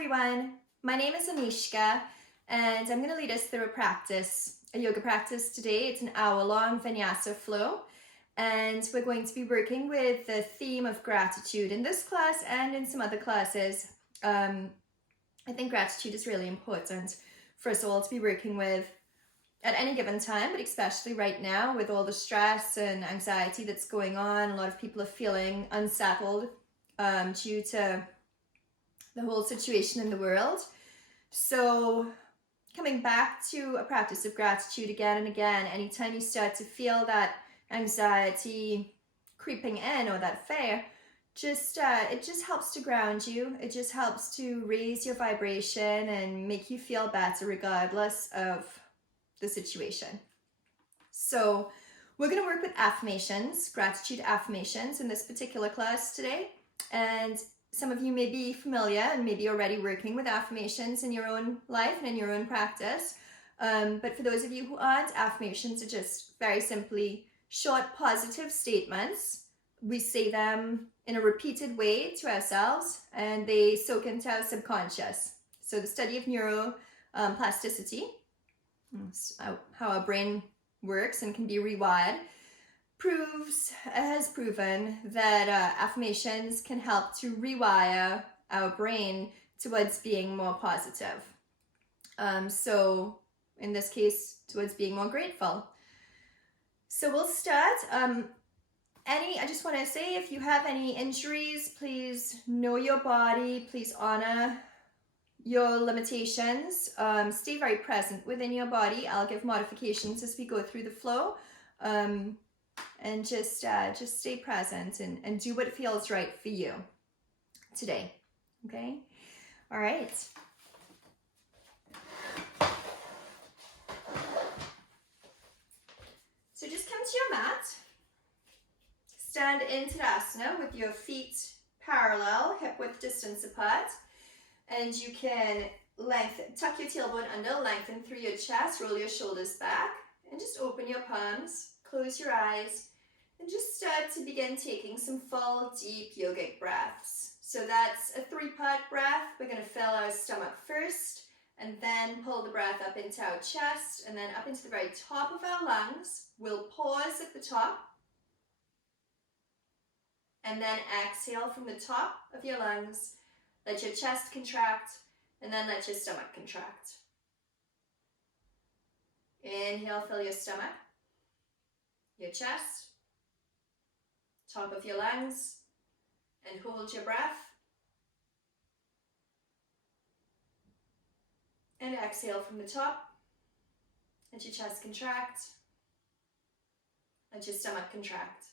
everyone, my name is Anishka and I'm going to lead us through a yoga practice today. It's an hour-long vinyasa flow and we're going to be working with the theme of gratitude in this class and in some other classes. I think gratitude is really important for us all to be working with at any given time, but especially right now with all the stress and anxiety that's going on. A lot of people are feeling unsettled due to the whole situation in the world. So coming back to a practice of gratitude again and again, anytime you start to feel that anxiety creeping in or that fear, it just helps to ground you. It just helps to raise your vibration and make you feel better regardless of the situation. So we're going to work with affirmations, gratitude affirmations in this particular class today. And some of you may be familiar and maybe already working with affirmations in your own life and in your own practice. But for those of you who aren't, affirmations are just very simply short positive statements. We say them in a repeated way to ourselves and they soak into our subconscious. So the study of neuroplasticity, how our brain works and can be rewired, has proven that affirmations can help to rewire our brain towards being more positive. So in this case, towards being more grateful. So we'll start. I just want to say, if you have any injuries, please know your body. Please honor your limitations. Stay very present within your body. I'll give modifications as we go through the flow. And just stay present and do what feels right for you today. Okay? All right. So just come to your mat. Stand in Tadasana with your feet parallel, hip width distance apart. And you can tuck your tailbone under, lengthen through your chest, roll your shoulders back, and just open your palms. Close your eyes and just start to begin taking some full, deep yogic breaths. So that's a 3-part breath. We're going to fill our stomach first and then pull the breath up into our chest and then up into the very top of our lungs. We'll pause at the top and then exhale from the top of your lungs. Let your chest contract and then let your stomach contract. Inhale, fill your stomach, your chest, top of your lungs, and hold your breath. And exhale from the top. Let your chest contract. Let your stomach contract.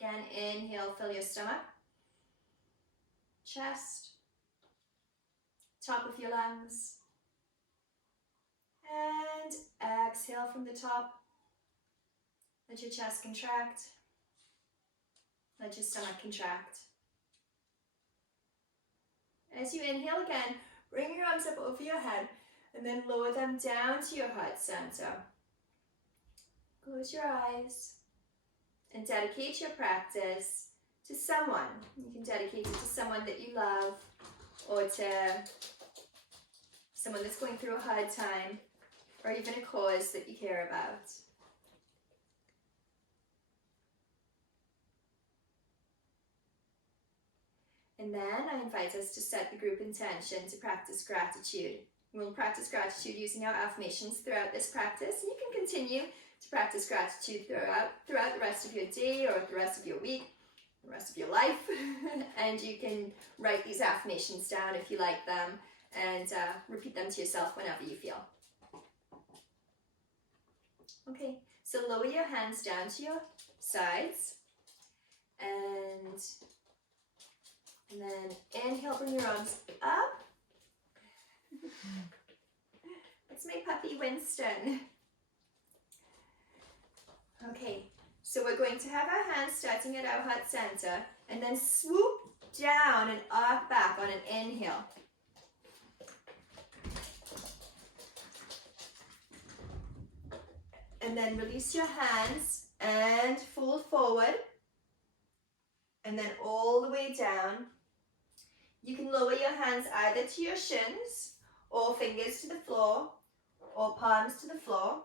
Again, inhale, fill your stomach, chest, top of your lungs. And exhale from the top. Let your chest contract. Let your stomach contract. As you inhale again, bring your arms up over your head and then lower them down to your heart center. Close your eyes and dedicate your practice to someone. You can dedicate it to someone that you love or to someone that's going through a hard time or even a cause that you care about. And then I invite us to set the group intention to practice gratitude. We'll practice gratitude using our affirmations throughout this practice, and you can continue to practice gratitude throughout the rest of your day or the rest of your week, the rest of your life. And you can write these affirmations down if you like them and repeat them to yourself whenever you feel. Okay, so lower your hands down to your sides and then inhale, bring your arms up. That's my puppy Winston. Okay, so we're going to have our hands starting at our heart center and then swoop down and arc back on an inhale. And then release your hands and fold forward and then all the way down. You can lower your hands either to your shins or fingers to the floor or palms to the floor.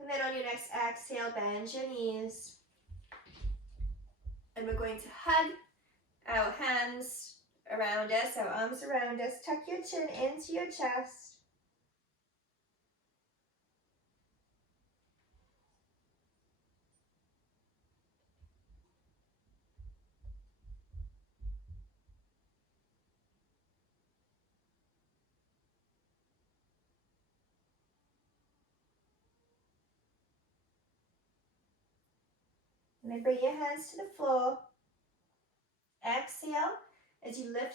And then on your next exhale, bend your knees. And we're going to hug our hands around us, our arms around us. Tuck your chin into your chest. And then bring your hands to the floor. Exhale as you lift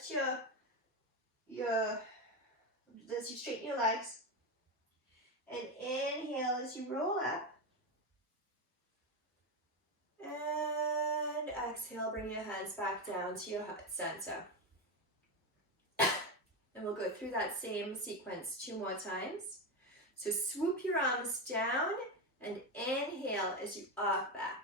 as you straighten your legs. And inhale as you roll up. And exhale, bring your hands back down to your heart center. And we'll go through that same sequence 2 more times. So swoop your arms down and inhale as you arc back.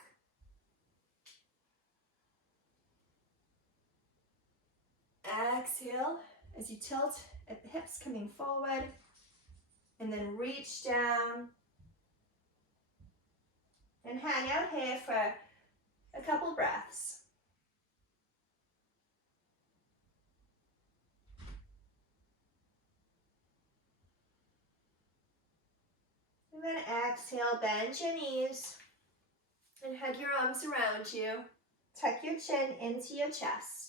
Exhale as you tilt at the hips coming forward, and then reach down and hang out here for a couple breaths. And then exhale, bend your knees and hug your arms around you. Tuck your chin into your chest.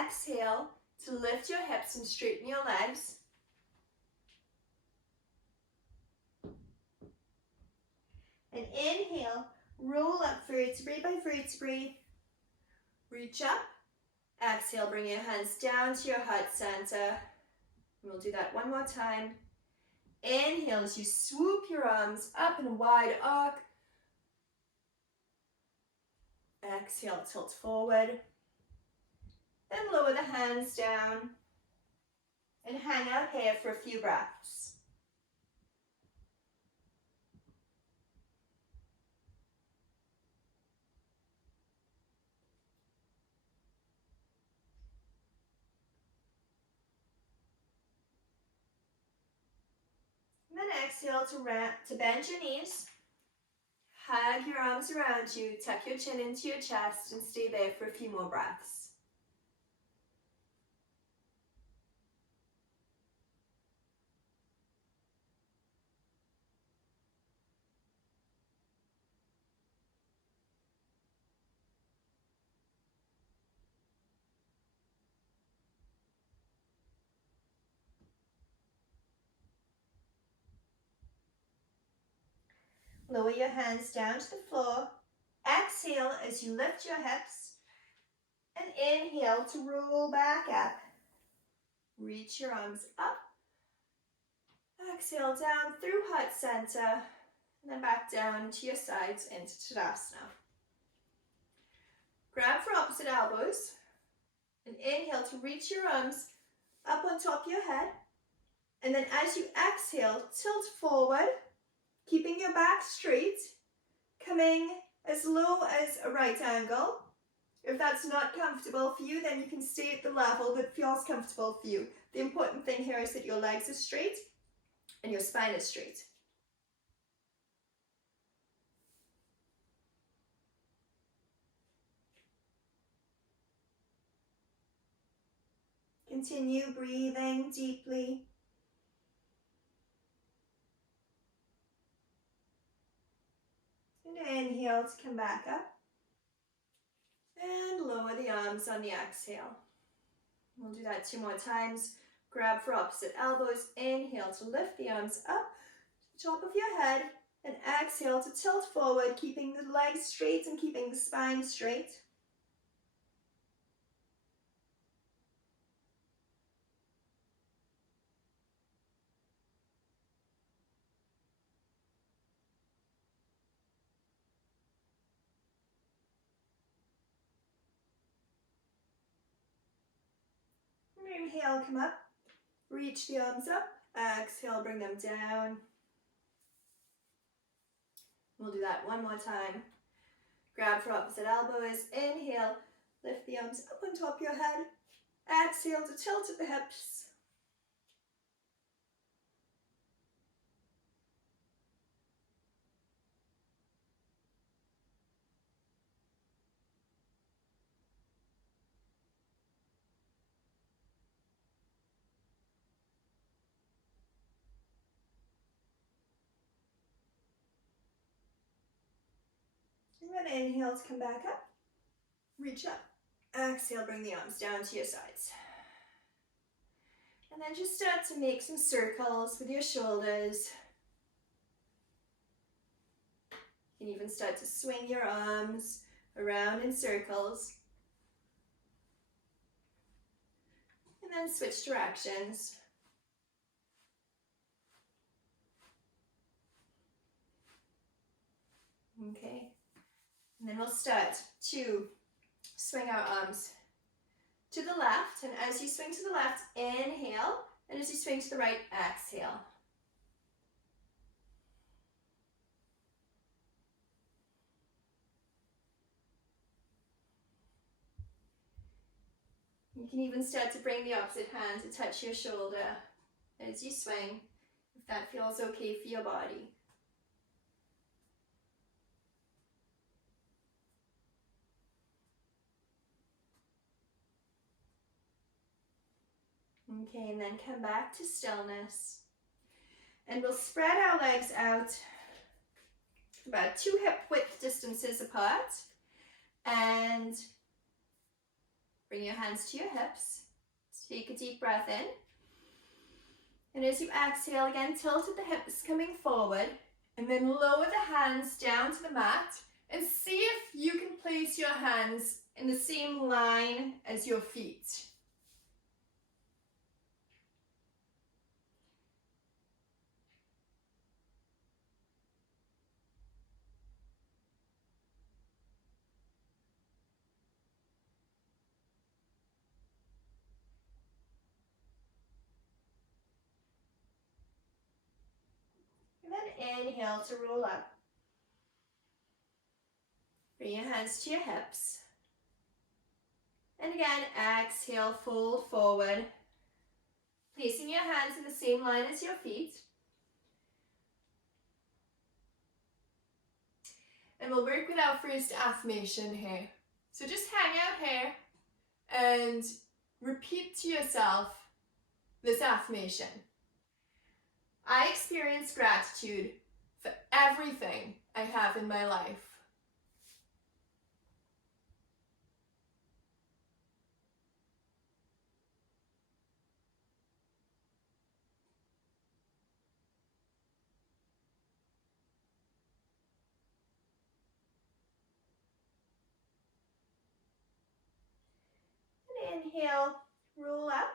Exhale to lift your hips and straighten your legs. And inhale, roll up vertebrae by vertebrae. Reach up. Exhale, bring your hands down to your heart center. We'll do that one more time. Inhale as you swoop your arms up and wide arc. Exhale, tilt forward. Then lower the hands down and hang out here for a few breaths. And then exhale to bend your knees. Hug your arms around you, tuck your chin into your chest, and stay there for a few more breaths. Lower your hands down to the floor. Exhale as you lift your hips. And inhale to roll back up. Reach your arms up. Exhale down through heart center. And then back down to your sides into Tadasana. Grab for opposite elbows. And inhale to reach your arms up on top of your head. And then as you exhale, tilt forward. Keeping your back straight, coming as low as a right angle. If that's not comfortable for you, then you can stay at the level that feels comfortable for you. The important thing here is that your legs are straight and your spine is straight. Continue breathing deeply. And inhale to come back up. And lower the arms on the exhale. We'll do that 2 more times. Grab for opposite elbows. Inhale to lift the arms up to the top of your head. And exhale to tilt forward, keeping the legs straight and keeping the spine straight. Inhale, come up. Reach the arms up. Exhale, bring them down. We'll do that one more time. Grab for opposite elbows. Inhale, lift the arms up on top of your head. Exhale to tilt at the hips. And then inhale to come back up. Reach up. Exhale, bring the arms down to your sides. And then just start to make some circles with your shoulders. You can even start to swing your arms around in circles. And then switch directions. Okay. And then we'll start to swing our arms to the left. And as you swing to the left, inhale. And as you swing to the right, exhale. You can even start to bring the opposite hand to touch your shoulder as you swing, if that feels okay for your body. Okay, and then come back to stillness. And we'll spread our legs out about 2 hip width distances apart. And bring your hands to your hips. Take a deep breath in. And as you exhale, again, tilt at the hips coming forward. And then lower the hands down to the mat. And see if you can place your hands in the same line as your feet. And then inhale to roll up. Bring your hands to your hips. And again, exhale, fold forward. Placing your hands in the same line as your feet. And we'll work with our first affirmation here. So just hang out here and repeat to yourself this affirmation. I experience gratitude for everything I have in my life. And inhale, roll up.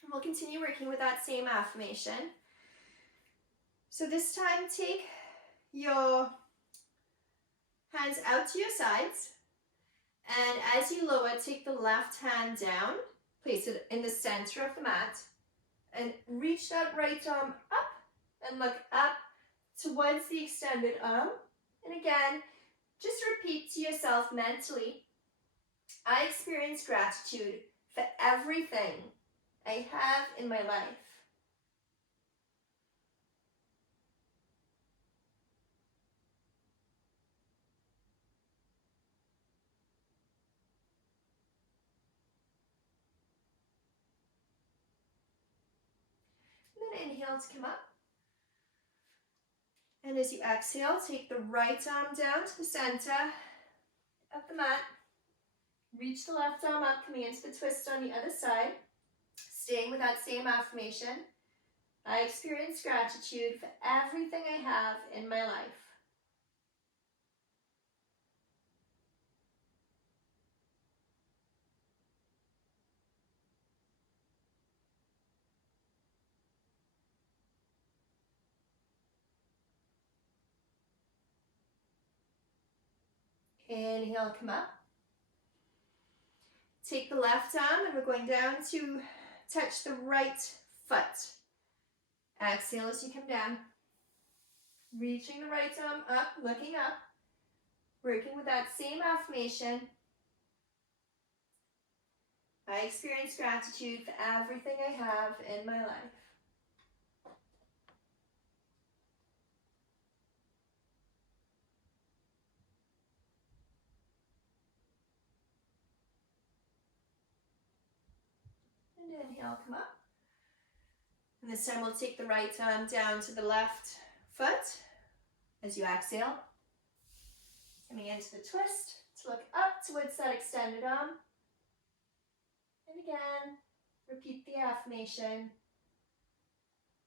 And we'll continue working with that same affirmation. So this time, take your hands out to your sides. And as you lower, take the left hand down, place it in the center of the mat, and reach that right arm up and look up towards the extended arm. And again, just repeat to yourself mentally, I experience gratitude for everything I have in my life. And then inhale to come up. And as you exhale, take the right arm down to the center of the mat. Reach the left arm up, coming into the twist on the other side. Staying with that same affirmation. I experience gratitude for everything I have in my life. Inhale, come up. Take the left arm and we're going down to touch the right foot. Exhale as you come down. Reaching the right arm up, looking up. Working with that same affirmation. I experience gratitude for everything I have in my life. And inhale, come up. And this time we'll take the right arm down to the left foot as you exhale. Coming into the twist to look up towards that extended arm. And again, repeat the affirmation.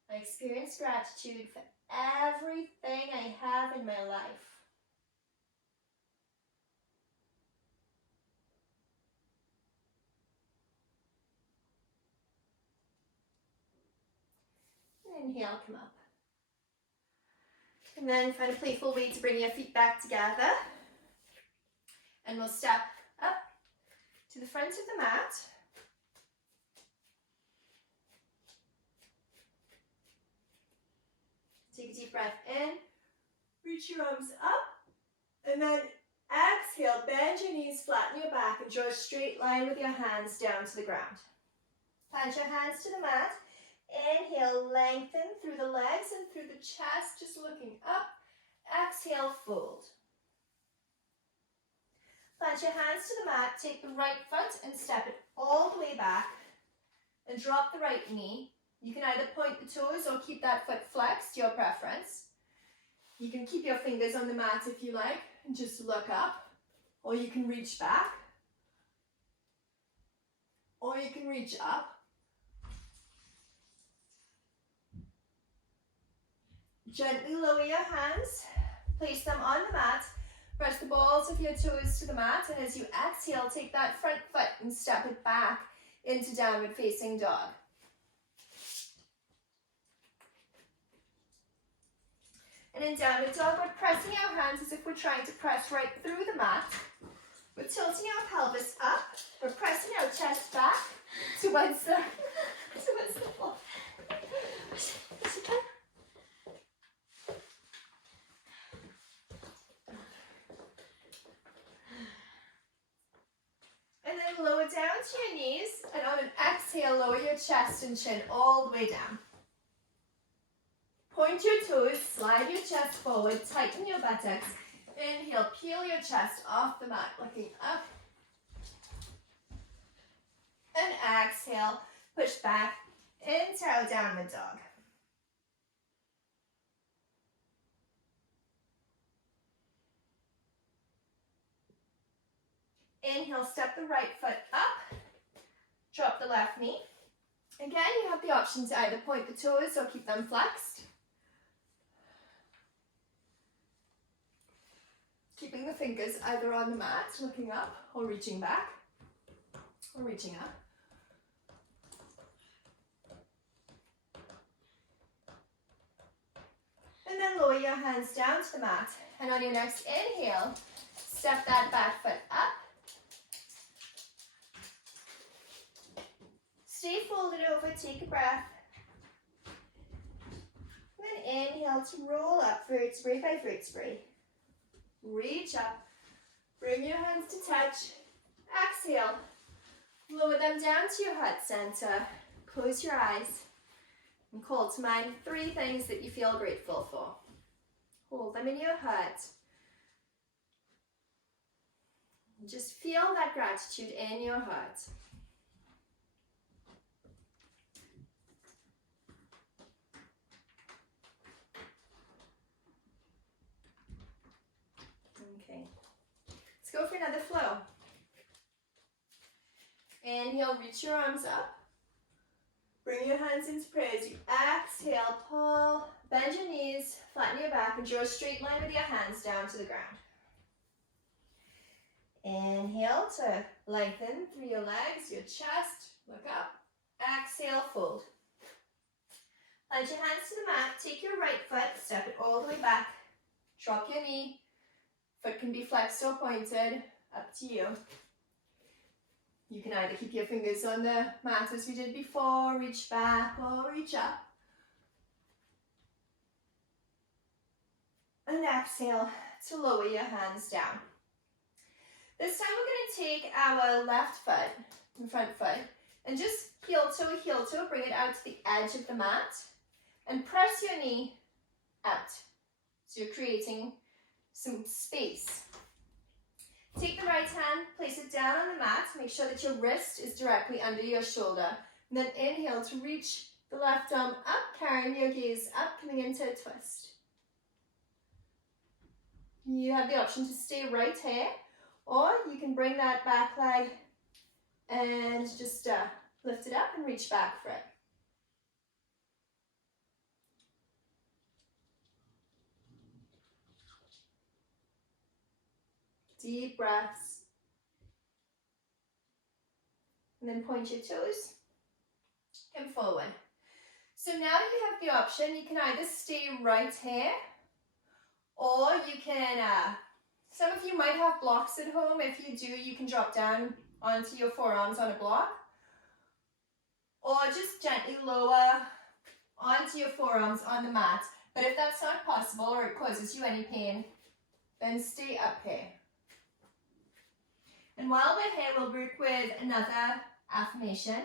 I experience gratitude for everything I have in my life. Inhale, come up. And then find a playful way to bring your feet back together. And we'll step up to the front of the mat. Take a deep breath in. Reach your arms up. And then exhale, bend your knees, flatten your back, and draw a straight line with your hands down to the ground. Plant your hands to the mat. Inhale, lengthen through the legs and through the chest, just looking up. Exhale, fold. Plant your hands to the mat, take the right foot and step it all the way back. And drop the right knee. You can either point the toes or keep that foot flexed, your preference. You can keep your fingers on the mat if you like, and just look up. Or you can reach back. Or you can reach up. Gently lower your hands, place them on the mat, press the balls of your toes to the mat, and as you exhale, take that front foot and step it back into downward facing dog. And in downward dog, we're pressing our hands as if we're trying to press right through the mat. We're tilting our pelvis up, we're pressing our chest back towards the floor. And then lower down to your knees, and on an exhale, lower your chest and chin all the way down. Point your toes, slide your chest forward, tighten your buttocks. Inhale, peel your chest off the mat, looking up. And exhale, push back into our downward dog. Inhale, step the right foot up, drop the left knee. Again, you have the option to either point the toes or keep them flexed. Keeping the fingers either on the mat, looking up, or reaching back, or reaching up. And then lower your hands down to the mat. And on your next inhale, step that back foot up. Stay folded over, take a breath. Then inhale to roll up vertebrae by vertebrae. Reach up, bring your hands to touch. Exhale, lower them down to your heart center. Close your eyes and call to mind 3 things that you feel grateful for. Hold them in your heart. Just feel that gratitude in your heart. Okay, let's go for another flow. Inhale, reach your arms up. Bring your hands into prayer as you exhale, pull, bend your knees, flatten your back, and draw a straight line with your hands down to the ground. Inhale to lengthen through your legs, your chest, look up. Exhale, fold. Plant your hands to the mat, take your right foot, step it all the way back, drop your knee, foot can be flexed or pointed, up to you. You can either keep your fingers on the mat as we did before, reach back or reach up. And exhale to lower your hands down. This time we're going to take our left foot, the front foot, and just heel toe, bring it out to the edge of the mat and press your knee out. So you're creating some space. Take the right hand, place it down on the mat, make sure that your wrist is directly under your shoulder. And then inhale to reach the left arm up, carrying your gaze up, coming into a twist. You have the option to stay right here, or you can bring that back leg and just lift it up and reach back for it. Deep breaths. And then point your toes. Come forward. So now you have the option, you can either stay right here, or you can, some of you might have blocks at home. If you do, you can drop down onto your forearms on a block. Or just gently lower onto your forearms on the mat. But if that's not possible or it causes you any pain, then stay up here. And while we're here, we'll work with another affirmation.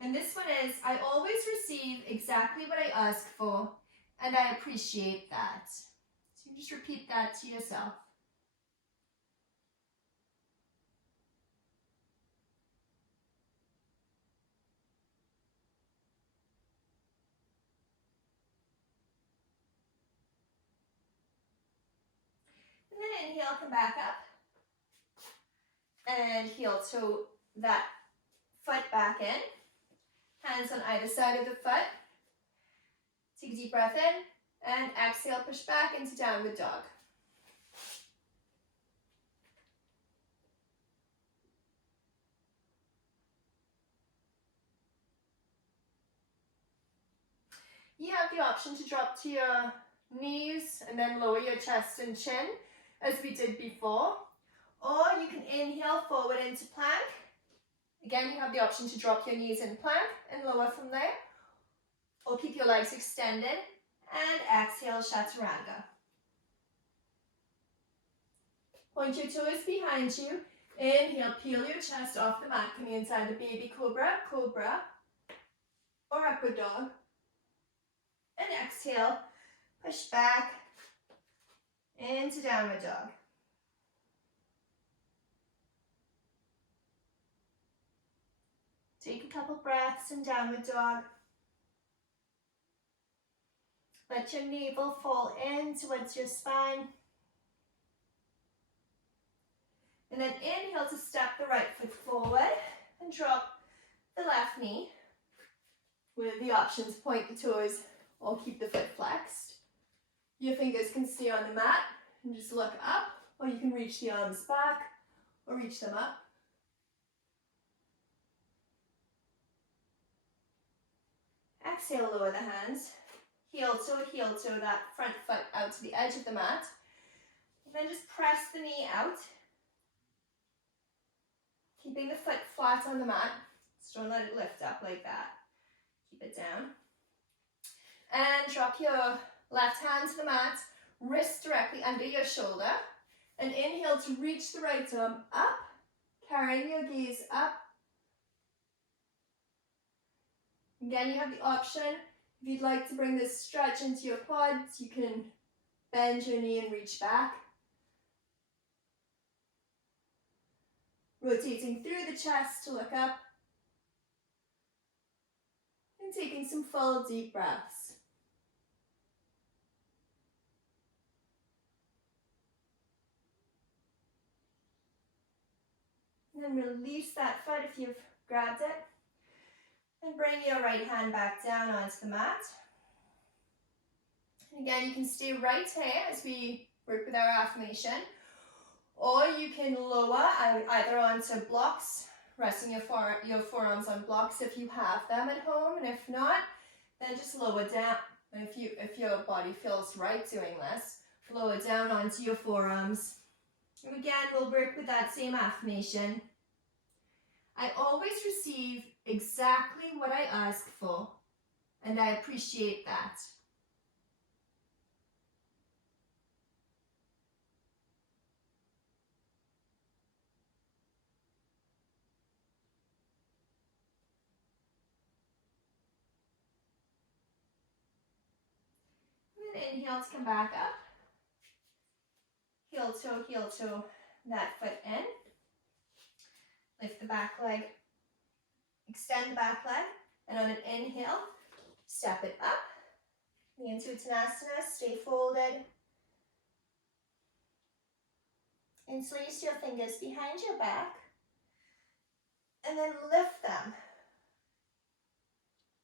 And this one is, I always receive exactly what I ask for, and I appreciate that. So you just repeat that to yourself. And then inhale, come back up. And heel toe that foot back in. Hands on either side of the foot. Take a deep breath in. And exhale, push back into downward dog. You have the option to drop to your knees and then lower your chest and chin as we did before. Or you can inhale forward into plank. Again, you have the option to drop your knees in plank and lower from there. Or keep your legs extended and exhale, chaturanga. Point your toes behind you. Inhale, peel your chest off the mat, coming inside the baby cobra, cobra, or upward dog. And exhale, push back into downward dog. Take a couple breaths in downward dog. Let your navel fall in towards your spine. And then inhale to step the right foot forward and drop the left knee. With the option to point the toes or keep the foot flexed. Your fingers can stay on the mat and just look up, or you can reach the arms back or reach them up. Exhale, lower the hands. Heel toe that front foot out to the edge of the mat. And then just press the knee out. Keeping the foot flat on the mat. Just don't let it lift up like that. Keep it down. And drop your left hand to the mat, wrist directly under your shoulder. And inhale to reach the right arm up, carrying your gaze up. Again, you have the option, if you'd like to bring this stretch into your quads, you can bend your knee and reach back. Rotating through the chest to look up. And taking some full deep breaths. And then release that foot if you've grabbed it. And bring your right hand back down onto the mat. And again, you can stay right here as we work with our affirmation, or you can lower either onto blocks, resting your forearms on blocks if you have them at home, and if not, then just lower down. If your body feels right doing this, lower down onto your forearms. And again, we'll work with that same affirmation. I always receive exactly what I ask for, and I appreciate that. And then inhale to come back up. Heel toe, that foot in. Lift the back leg, extend the back leg, and on an inhale, step it up. Into Uttanasana, stay folded. Interlace your fingers behind your back, and then lift them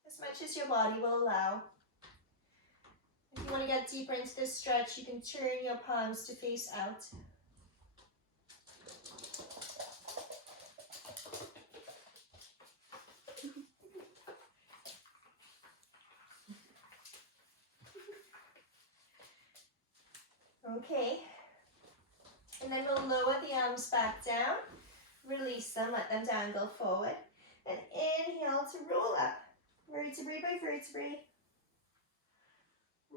as much as your body will allow. If you want to get deeper into this stretch, you can turn your palms to face out. Okay, and then we'll lower the arms back down, release them, let them dangle forward, and inhale to roll up, vertebrae by vertebrae.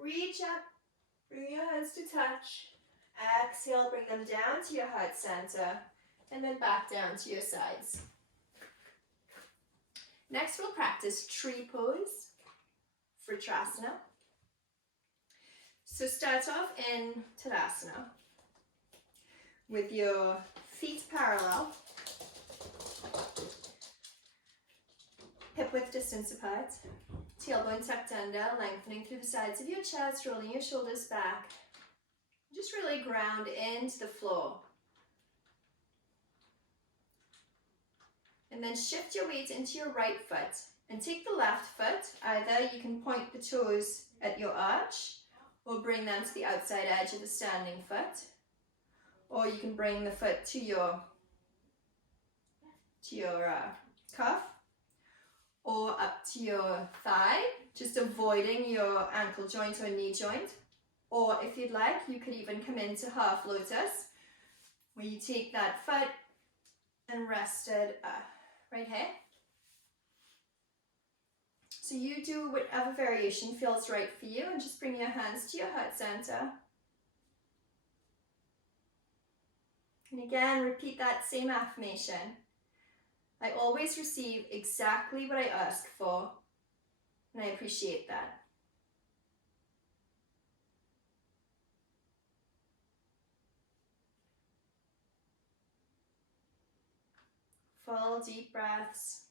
Reach up, bring your hands to touch. Exhale, bring them down to your heart center, and then back down to your sides. Next, we'll practice tree pose for Trasana. So start off in Tadasana with your feet parallel, hip width distance apart, tailbone tucked under, lengthening through the sides of your chest, rolling your shoulders back. Just really ground into the floor. And then shift your weight into your right foot and take the left foot. Either you can point the toes at your arch or bring them to the outside edge of the standing foot. Or you can bring the foot to your cuff or up to your thigh, just avoiding your ankle joint or knee joint. Or if you'd like, you could even come into half lotus, where you take that foot and rest it right here. So you do whatever variation feels right for you, and just bring your hands to your heart center. And again, repeat that same affirmation. I always receive exactly what I ask for, and I appreciate that. Full deep breaths.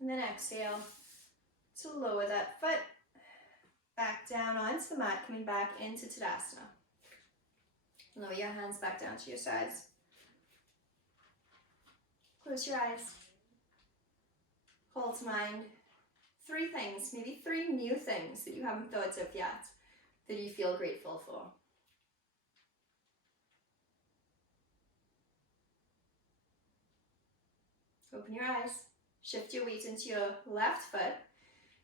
And then exhale to lower that foot back down onto the mat, coming back into Tadasana. Lower your hands back down to your sides. Close your eyes. Call to mind 3 things, maybe 3 new things that you haven't thought of yet that you feel grateful for. Open your eyes. Shift your weight into your left foot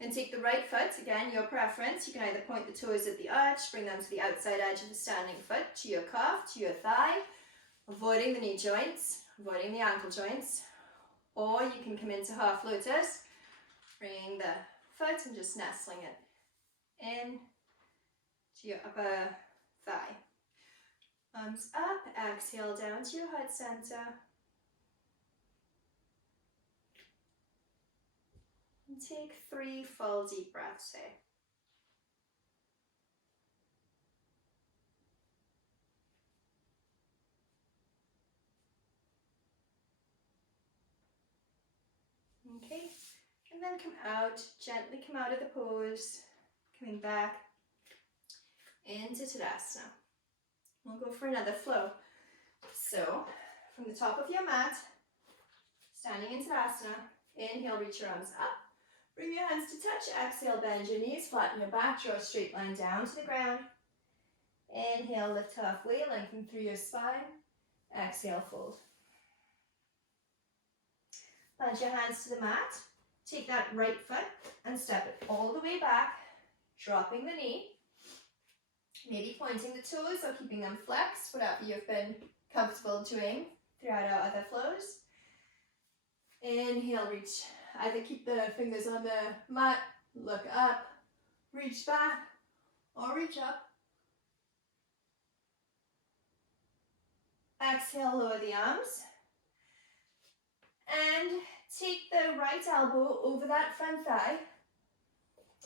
and take the right foot, again, your preference. You can either point the toes at the arch, bring them to the outside edge of the standing foot, to your calf, to your thigh, avoiding the knee joints, avoiding the ankle joints. Or you can come into half lotus, bringing the foot and just nestling it in to your upper thigh. Arms up, exhale down to your heart center. And take 3 full deep breaths here. Okay, and then come out, gently come out of the pose, coming back into Tadasana. We'll go for another flow. So, from the top of your mat, Standing into Asana. Inhale, reach your arms up. Bring your hands to touch. Exhale, bend your knees, flatten your back, draw a straight line down to the ground. Inhale, lift halfway, lengthen through your spine. Exhale, fold. Plant your hands to the mat. Take that right foot and step it all the way back, dropping the knee. Maybe pointing the toes or keeping them flexed, whatever you've been comfortable doing throughout our other flows. Inhale, reach. Either keep the fingers on the mat, look up, reach back, or reach up. Exhale, lower the arms. And take the right elbow over that front thigh.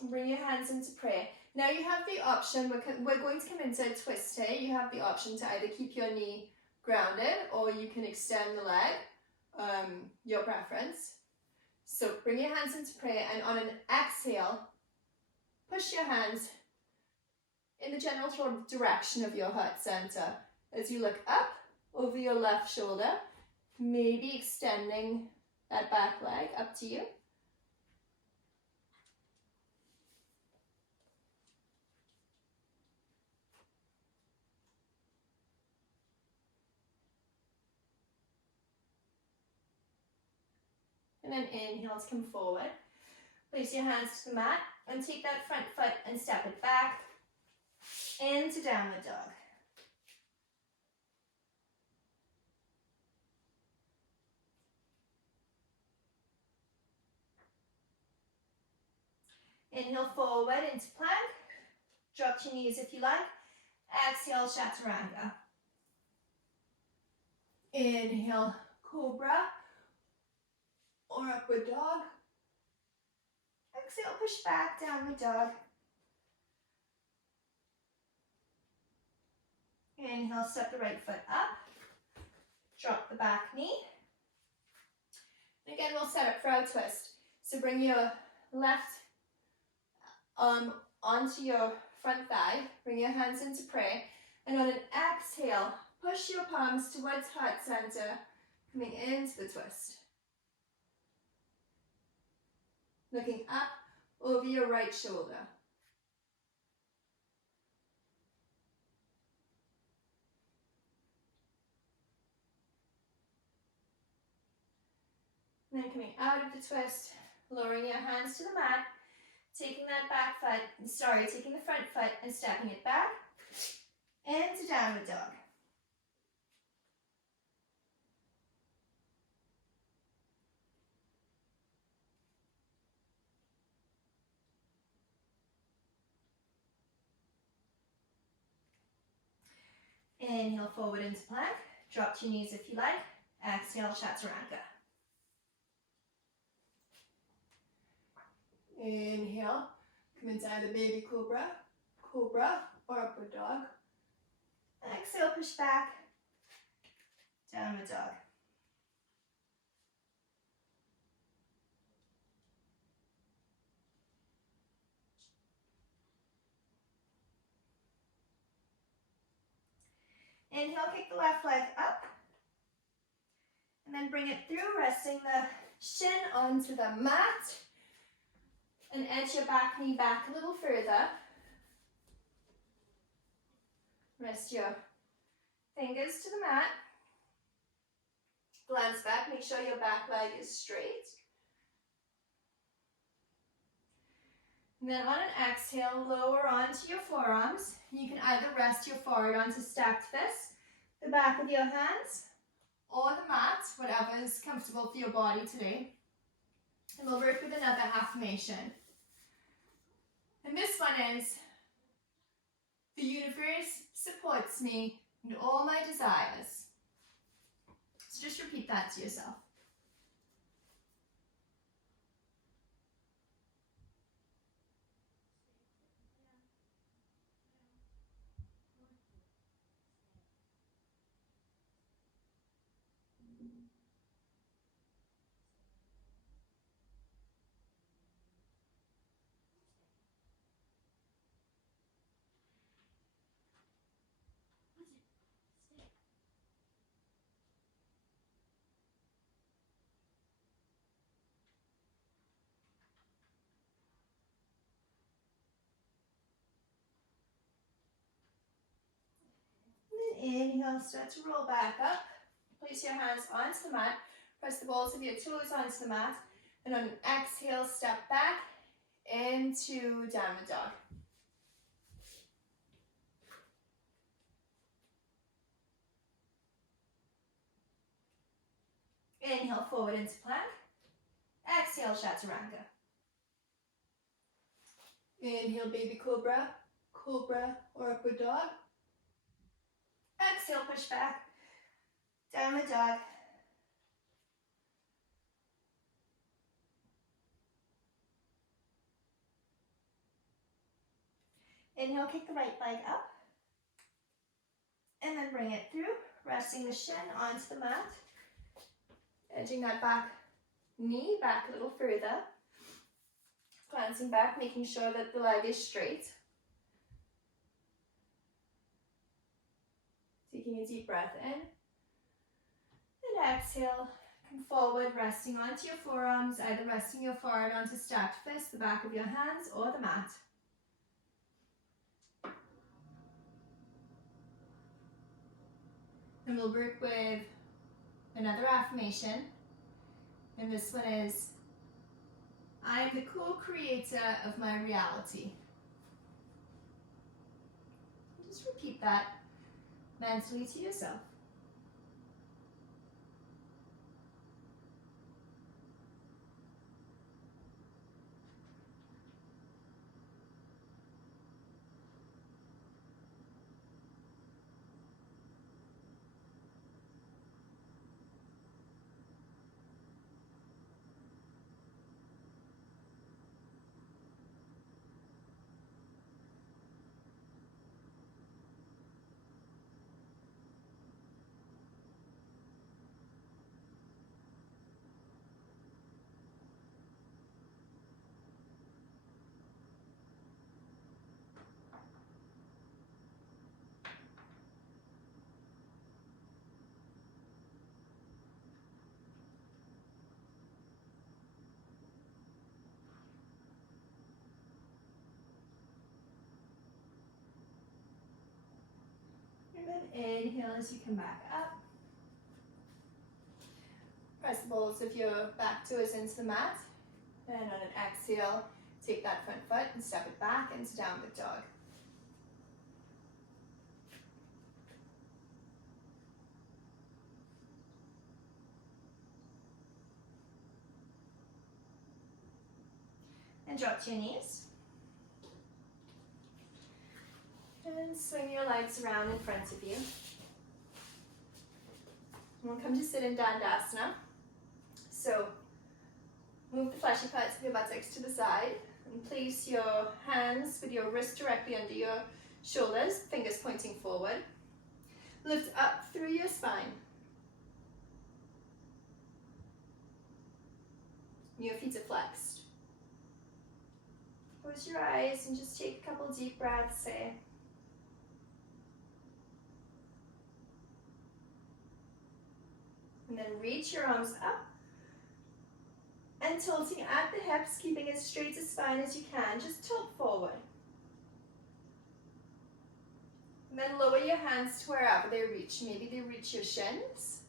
And bring your hands into prayer. Now you have the option, we're going to come into a twist here. You have the option to either keep your knee grounded or you can extend the leg, your preference. So bring your hands into prayer, and on an exhale, push your hands in the general sort of direction of your heart center. As you look up over your left shoulder, maybe extending that back leg, up to you. And then inhale to come forward. Place your hands to the mat and take that front foot and step it back into downward dog. Inhale forward into plank. Drop your knees if you like. Exhale, chaturanga. Inhale, cobra or upward dog. Exhale, push back, downward dog. Inhale, step the right foot up. Drop the back knee. Again, we'll set up for our twist. So bring your left arm onto your front thigh. Bring your hands into prayer. And on an exhale, push your palms towards heart center, coming into the twist. Looking up over your right shoulder. And then coming out of the twist, lowering your hands to the mat, taking taking the front foot and stepping it back into downward dog. Inhale forward into plank. Drop to your knees if you like. Exhale, chaturanga. Inhale, come into either baby cobra, or upward dog. Exhale, push back, downward dog. Inhale, kick the left leg up. And then bring it through, resting the shin onto the mat. And edge your back knee back a little further. Rest your fingers to the mat. Glance back, make sure your back leg is straight. And then on an exhale, lower onto your forearms. You can either rest your forehead onto stacked fists, the back of your hands, or the mat, whatever is comfortable for your body today. And we'll work with another affirmation. And this one is, the universe supports me in all my desires. So just repeat that to yourself. inhale, start to roll back up. Place your hands onto the mat. Press the balls of your toes onto the mat. And on an exhale, step back into downward dog. Inhale, forward into plank. Exhale, chaturanga. Inhale, baby cobra, cobra or upward dog. Exhale, push back, downward dog. Inhale, kick the right leg up. And then bring it through, resting the shin onto the mat. Edging that back knee back a little further. Glancing back, making sure that the leg is straight. Taking a deep breath in. And exhale, come forward, resting onto your forearms, either resting your forehead onto stacked fists, the back of your hands, or the mat. And we'll work with another affirmation. And this one is, I am the co-creator of my reality. Just repeat that mentally to yourself. And then inhale as you come back up. Press the balls of your back toes into the mat. And on an exhale, take that front foot and step it back into downward dog. And drop to your knees. And swing your legs around in front of you. We'll come to sit in Dandasana. So move the fleshy parts of your buttocks to the side and place your hands with your wrist directly under your shoulders, fingers pointing forward. Lift up through your spine. Your feet are flexed. Close your eyes and just take a couple deep breaths in. And then reach your arms up and tilting at the hips, keeping as straight a spine as you can. Just tilt forward. And then lower your hands to wherever they reach. Maybe they reach your shins.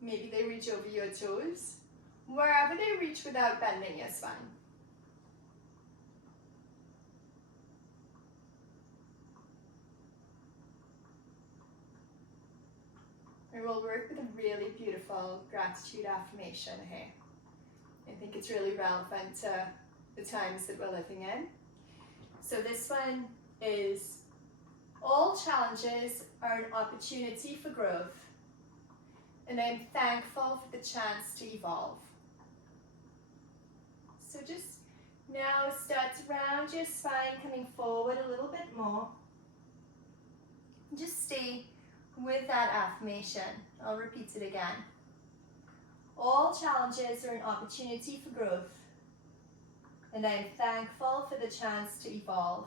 Maybe they reach over your toes. Wherever they reach without bending your spine. And we'll work with a really beautiful gratitude affirmation here. I think it's really relevant to the times that we're living in. So this one is, all challenges are an opportunity for growth, and I'm thankful for the chance to evolve. So just now start to round your spine, coming forward a little bit more. Just stay with that affirmation. I'll repeat it again. All challenges are an opportunity for growth, and I am thankful for the chance to evolve.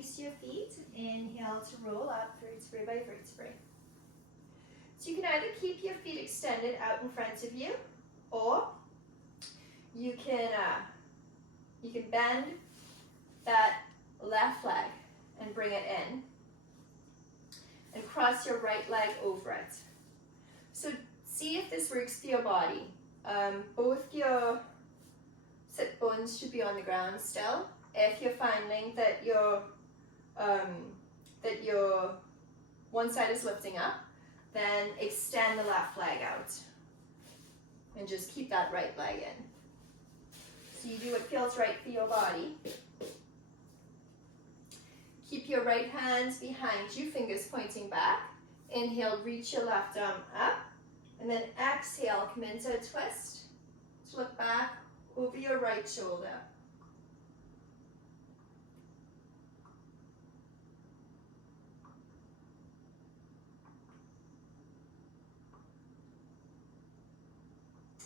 release your feet. Inhale to roll up vertebrae by vertebrae. So you can either keep your feet extended out in front of you, or you can bend that left leg and bring it in and cross your right leg over it. So see if this works for your body. Both your sit bones should be on the ground still. If you're finding that your one side is lifting up, then extend the left leg out and just keep that right leg in. So you do what feels right for your body. Keep your right hands behind you, fingers pointing back. Inhale, reach your left arm up. And then exhale, come into a twist. To look back over your right shoulder.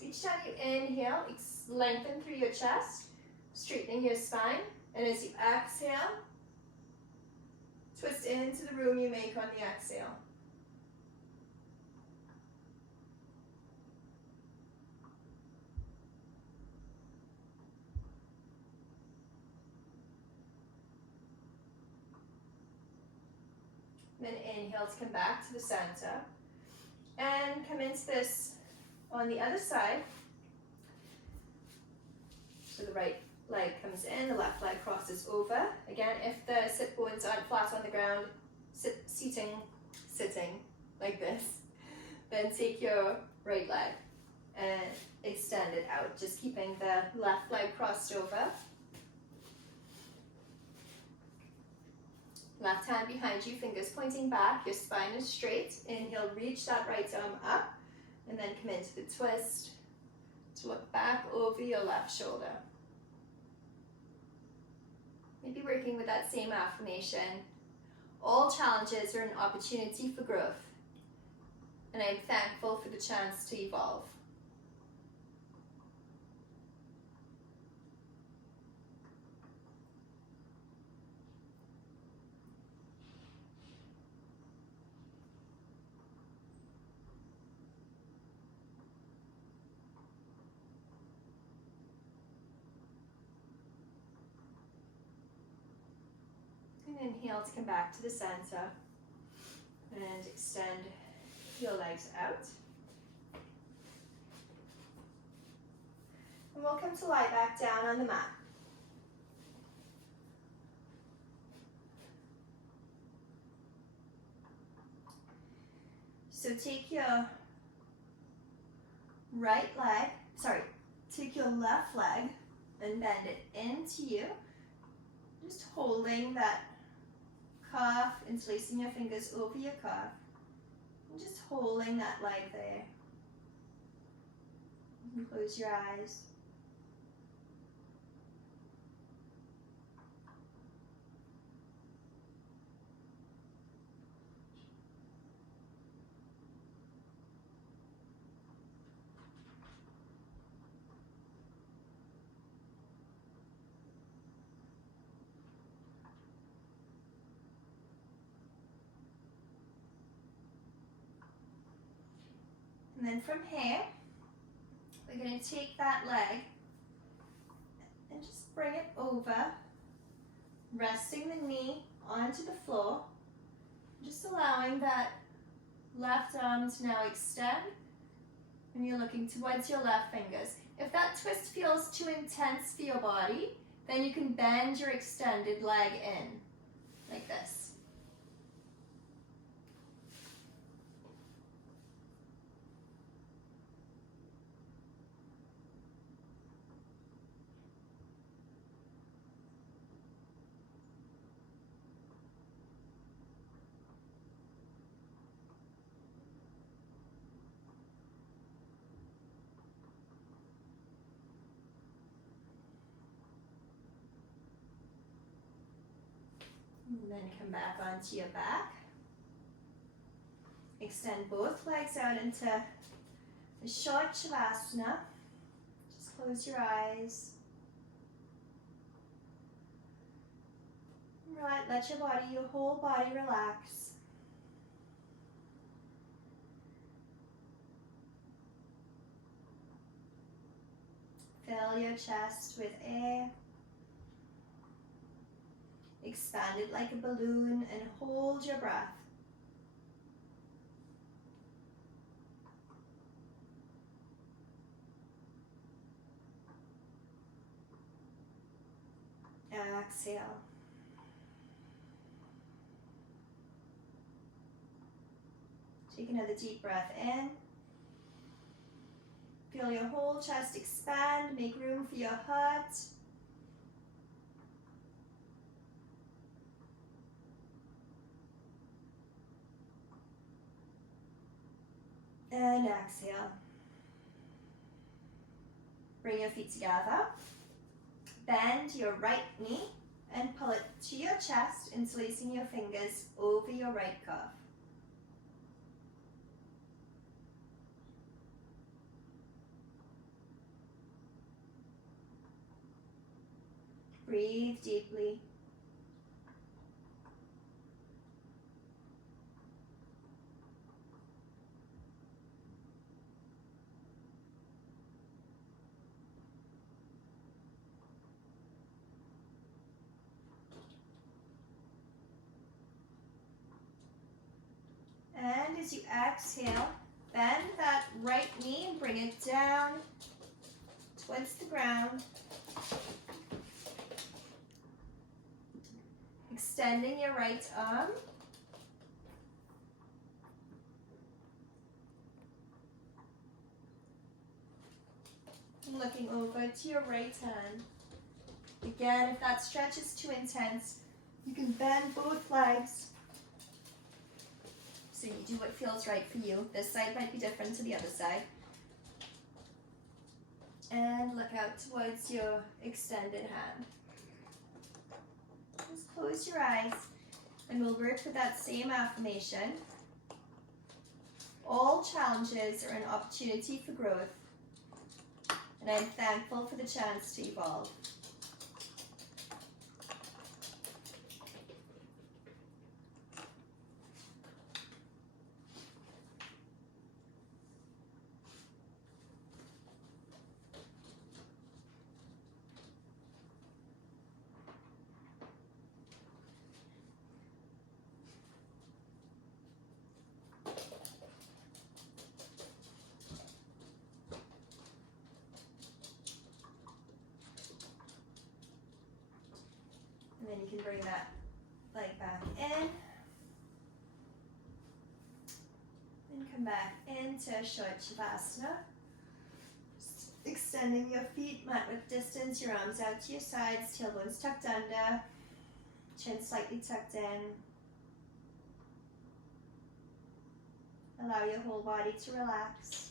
Each time you inhale, lengthen through your chest, straightening your spine. And as you exhale, twist into the room you make on the exhale. Then inhale to come back to the center. And come into this on the other side. So the right leg comes in, the left leg crosses over. Again, if the sit bones aren't flat on the ground, sitting like this, then take your right leg and extend it out, just keeping the left leg crossed over. Left hand behind you, fingers pointing back, your spine is straight. Inhale, reach that right arm up, and then come into the twist to look back over your left shoulder. Maybe working with that same affirmation. All challenges are an opportunity for growth, and I'm thankful for the chance to evolve. And inhale to come back to the center and extend your legs out. And welcome to lie back down on the mat. So take your take your left leg and bend it into you. Just holding that calf, interlacing your fingers over your calf. And just holding that leg there. You can close your eyes. And then from here, we're going to take that leg and just bring it over, resting the knee onto the floor, just allowing that left arm to now extend, and you're looking towards your left fingers. If that twist feels too intense for your body, then you can bend your extended leg in, like this. And then come back onto your back. Extend both legs out into a short shavasana. Just close your eyes. Right, let your body, your whole body relax. Fill your chest with air. Expand it like a balloon and hold your breath. Exhale. Take another deep breath in. Feel your whole chest expand. Make room for your heart. And exhale. Bring your feet together. Bend your right knee and pull it to your chest, interlacing your fingers over your right calf. Breathe deeply. And as you exhale, bend that right knee and bring it down towards the ground. Extending your right arm. And looking over to your right hand. Again, if that stretch is too intense, you can bend both legs. So you do what feels right for you. This side might be different to the other side. And look out towards your extended hand. Just close your eyes and we'll work with that same affirmation. All challenges are an opportunity for growth, and I'm thankful for the chance to evolve. And then you can bring that leg back in. And come back into short Shavasana. Just extending your feet, mat width distance, your arms out to your sides, tailbones tucked under, chin slightly tucked in. Allow your whole body to relax.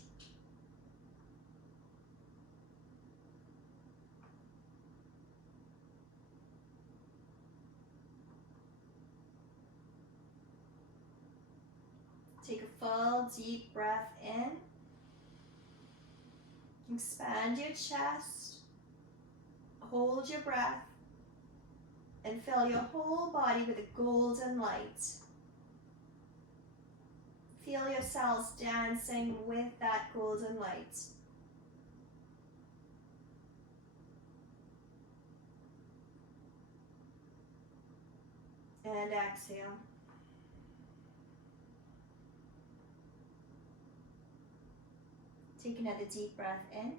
Take a full deep breath in. Expand your chest. Hold your breath. And fill your whole body with a golden light. Feel your cells dancing with that golden light. And exhale. Take another deep breath in.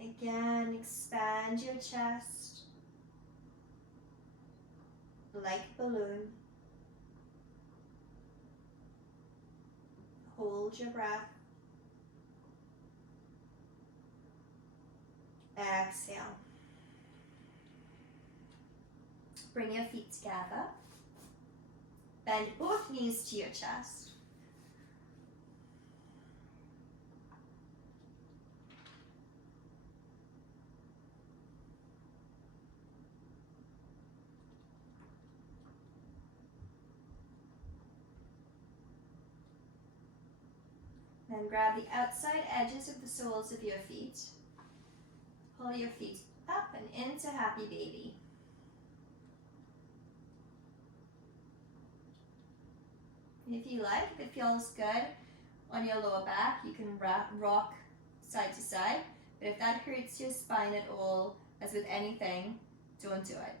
Again, expand your chest like a balloon. Hold your breath. Exhale. Bring your feet together. Bend both knees to your chest. Then grab the outside edges of the soles of your feet. Pull your feet Up and into happy baby. And if you like, if it feels good on your lower back, you can rock side to side. But if that hurts your spine at all, as with anything, don't do it.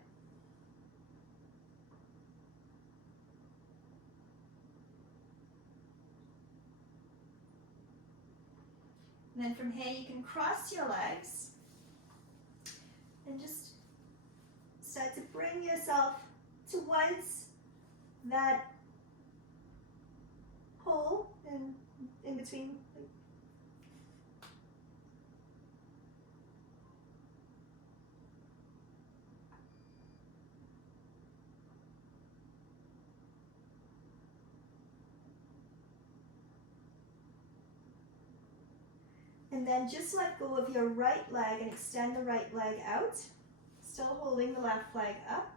And then from here, you can cross your legs and just start to bring yourself towards that hole in between. And then just let go of your right leg and extend the right leg out, still holding the left leg up.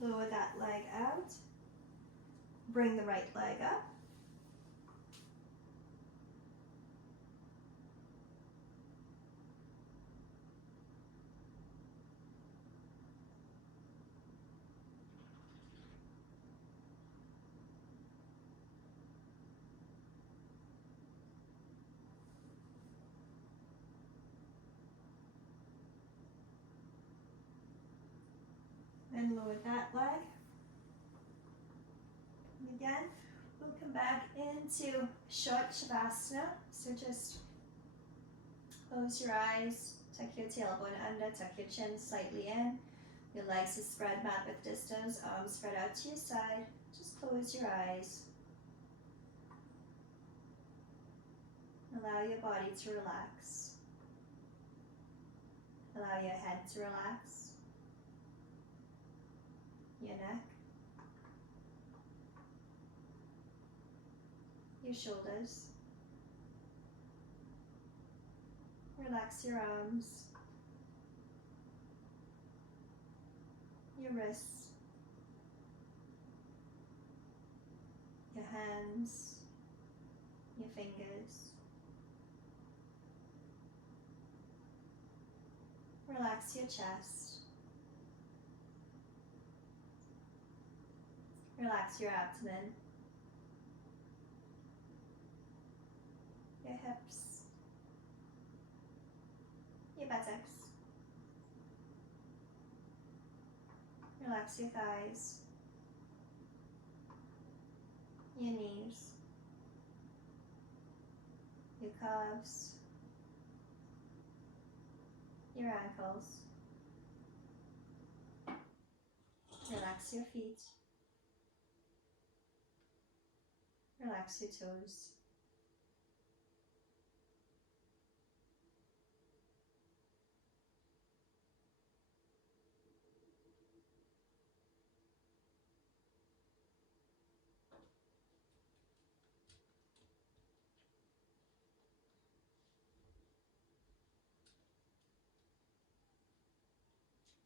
Lower that leg out. Bring the right leg up. And lower that leg. And again, we'll come back into short shavasana. So just close your eyes, tuck your tailbone under, tuck your chin slightly in. Your legs are spread mat width distance, arms spread out to your side. Just close your eyes. Allow your body to relax. Allow your head to relax. Your neck. Your shoulders. Relax your arms. Your wrists. Your hands. Your fingers. Relax your chest. Relax your abdomen. Your hips. Your buttocks. Relax your thighs. Your knees. Your calves. Your ankles. Relax your feet. Relax your toes.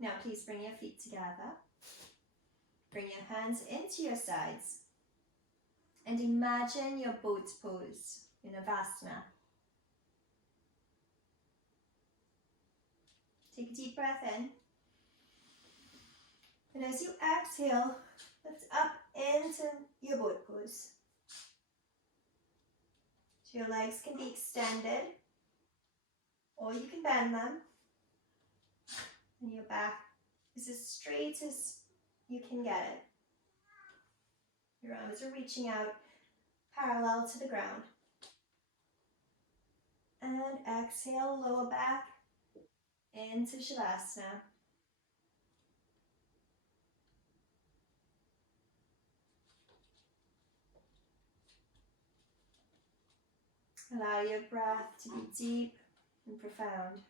Now please bring your feet together. Bring your hands into your sides. And imagine your boat pose in Avasana. Take a deep breath in. And as you exhale, lift up into your boat pose. So your legs can be extended, or you can bend them. And your back is as straight as you can get it. Your arms are reaching out parallel to the ground. And exhale, lower back into Shavasana. Allow your breath to be deep and profound.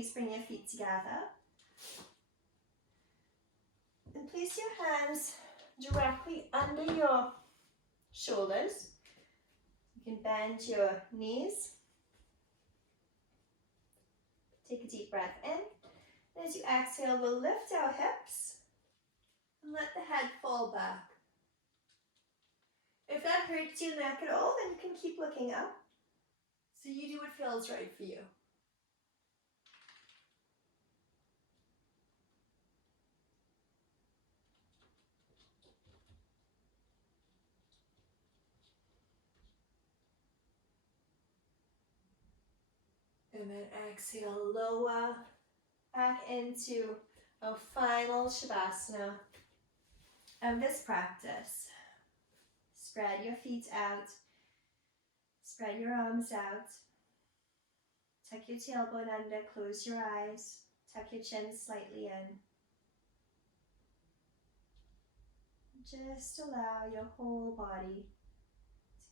please bring your feet together. And place your hands directly under your shoulders. You can bend your knees. Take a deep breath in. And as you exhale, we'll lift our hips and let the head fall back. If that hurts your neck at all, then you can keep looking up. So you do what feels right for you. And then exhale, lower back into our final Shavasana of this practice. Spread your feet out. Spread your arms out. Tuck your tailbone under, close your eyes. Tuck your chin slightly in. Just allow your whole body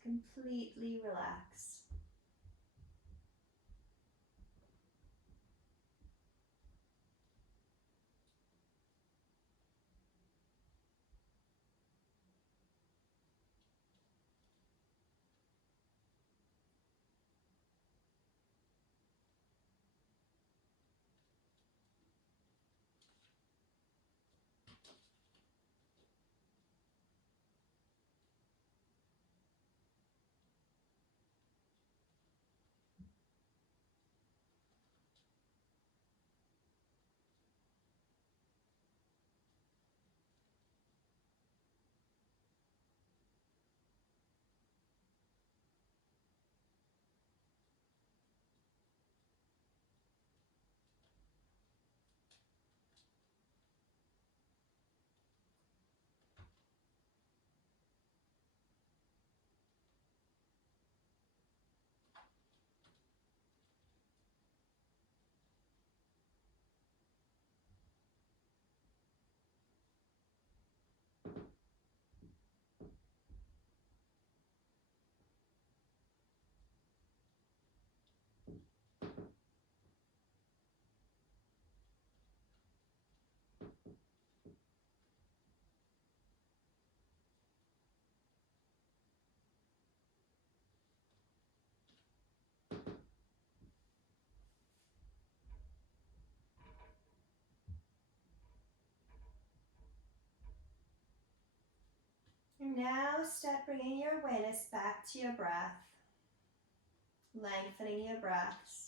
to completely relax. And now start bringing your awareness back to your breath, lengthening your breaths.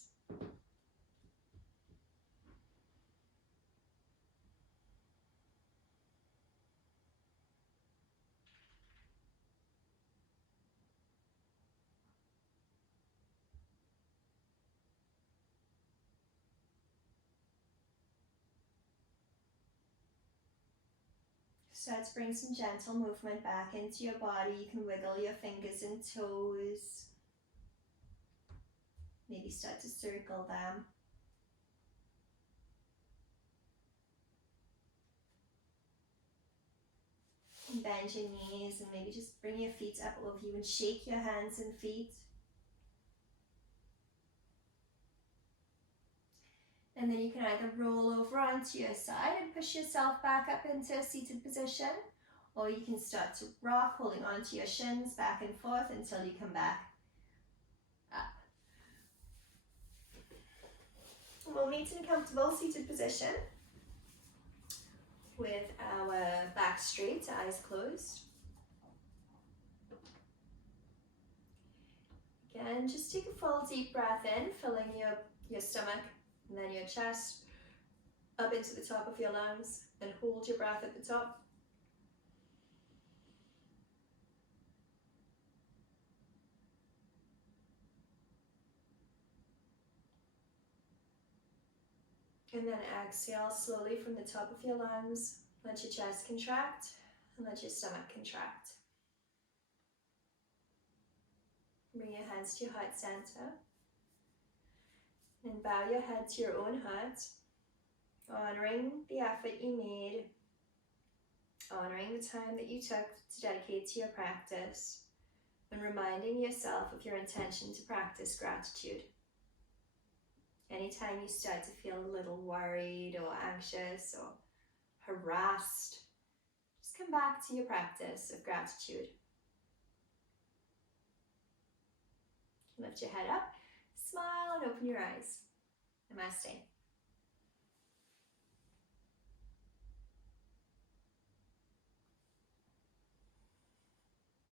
Start to bring some gentle movement back into your body. You can wiggle your fingers and toes. Maybe start to circle them. And bend your knees and maybe just bring your feet up over you and shake your hands and feet. And then you can either roll over onto your side and push yourself back up into a seated position, or you can start to rock, holding onto your shins back and forth until you come back up. We'll meet in a comfortable seated position with our back straight, eyes closed. Again, just take a full deep breath in, filling your stomach and then your chest up into the top of your lungs, and hold your breath at the top. And then exhale slowly from the top of your lungs. Let your chest contract and let your stomach contract. Bring your hands to your heart center. And bow your head to your own heart, honoring the effort you made, honoring the time that you took to dedicate to your practice, and reminding yourself of your intention to practice gratitude. Anytime you start to feel a little worried or anxious or harassed, just come back to your practice of gratitude. Lift your head up, smile, and open your eyes. Namaste.